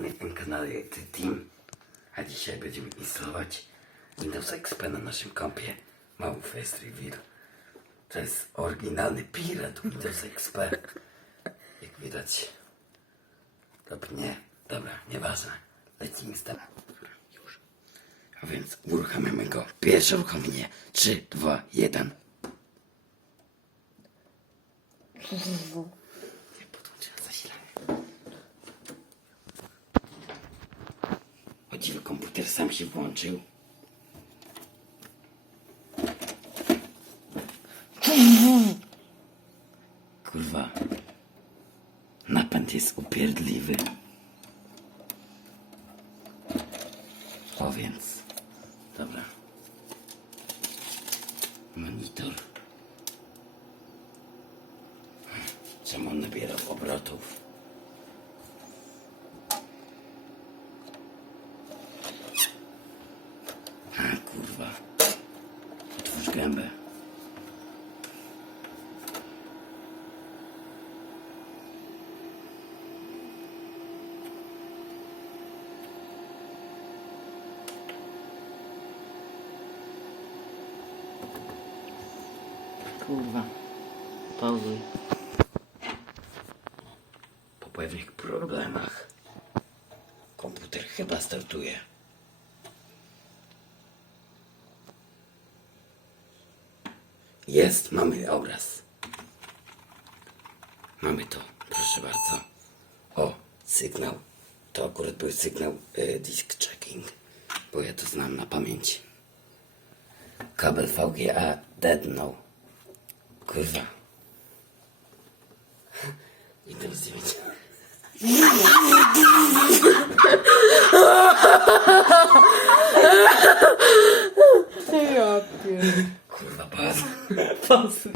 na kanale The Team, a dzisiaj będziemy instalować Windows XP na naszym kompie. Mały face reveal. To jest oryginalny pirat Windows XP. Jak widać. Lub nie. Dobra, nieważne. Lecimy tym. Dobra, Już. A więc uruchamiamy go. Pierwsze uruchomienie. 3, 2, 1. Dziwo, komputer sam się włączył. Kurwa. Napęd jest upierdliwy. O więc. Dobra. Monitor. Czemu on nabiera obrotów? A kurwa. Otwórz gębę. Kurwa. Pauzuj. Po pewnych problemach komputer chyba startuje. Jest, mamy obraz. Mamy to, proszę bardzo. O, sygnał. To akurat był sygnał e, disk checking, bo ja to znam na pamięć. Kabel VGA deadnął. Kurwa. Windows 9. Ja pier... Kurwa, pas. Pauzuj.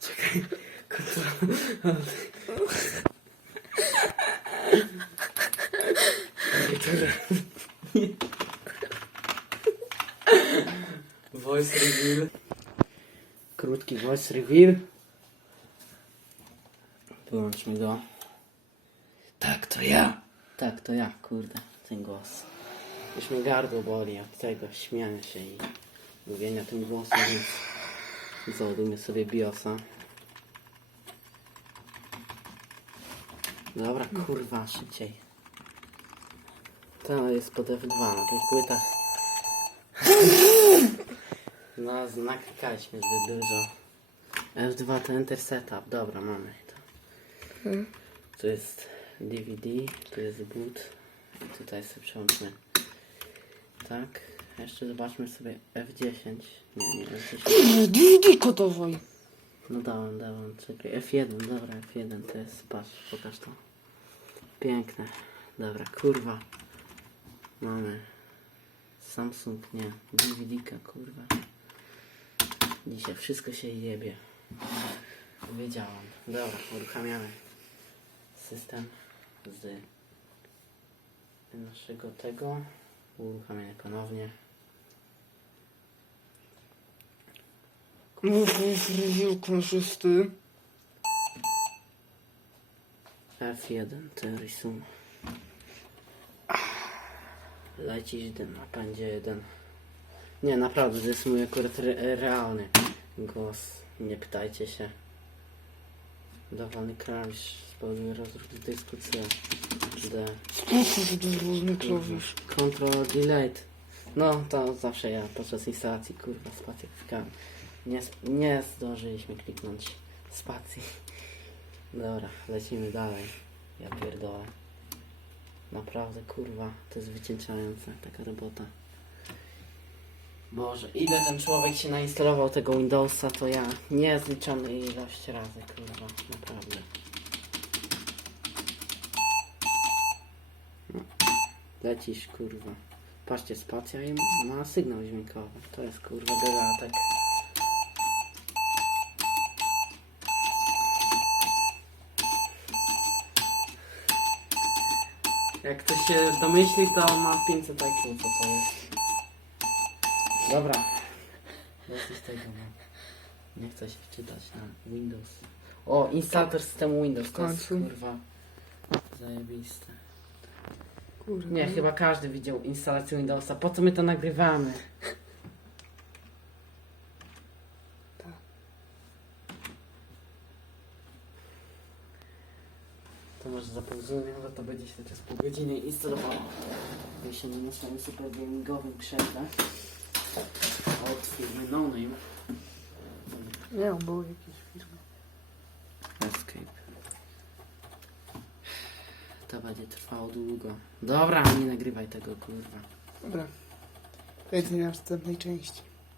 Czekaj. Kontrola. Voice reveal. Krótki voice reveal. Wyłączmy go. Tak, to ja. Tak, to ja, kurde, ten głos. Już mnie gardło boli od tego śmiania się i mówienia tym głosem, więc załadujmy sobie BIOSa. Dobra, kurwa, szybciej. To jest pod F2 na tych płytach. No, naklikaliśmy zbyt dużo. F2 to Enter Setup, dobra, mamy to. Tu jest DVD, tu jest boot i tutaj sobie przełączmy. Tak, jeszcze zobaczmy sobie F10. Nie, nie, F10. DVD kodowoj. No dałem, dałem, czekaj. F1, dobra, F1 to jest, patrz, pokaż to. Piękne. Dobra, kurwa. Mamy. Samsung, nie. DVD-ka, kurwa. Dzisiaj wszystko się jebie. Wiedziałam. Dobra, uruchamiamy system z naszego tego. Uruchamiamy ponownie. Kamerzysty. F1 to rysun. Lecisz dym, napędzie jeden. Nie, naprawdę, to jest mój akurat re realny głos. Nie pytajcie się. Dowolny klawisz spowoduje rozruch dysku C. D. Sprawdźmy tu dowolny klawisz. Control Delete. No, to zawsze ja podczas instalacji, kurwa, spacja klikałem. Nie, nie zdążyliśmy kliknąć spacji. Dobra, lecimy dalej. Ja pierdolę. Naprawdę, kurwa, to jest wycieńczające, taka robota. Boże, ile ten człowiek się nainstalował tego Windowsa, to ja niezliczony ilość razy, kurwa, naprawdę. Lecisz, kurwa. Patrzcie, spacja i ma sygnał dźwiękowy. To jest, kurwa, dodatek. Jak ktoś się domyśli, to ma 500 IQ, co to jest. Dobra. Dosyć tego, no. Nie chcę się wczytać na Windows O, instalator systemu Windows, to jest kurwa zajebiste. Kurde. Nie, chyba każdy widział instalację Windowsa. Po co my to nagrywamy? Tak. To może zapauzujmy, bo to będzie się teraz pół godziny instalowało. My się nie na swoim super gamingowym krześle od firmy No Name. Nie, on był jakiś firmy. Escape. To będzie trwało długo. Dobra, nie nagrywaj tego kurwa. Dobra. Przejdźmy na następnej części.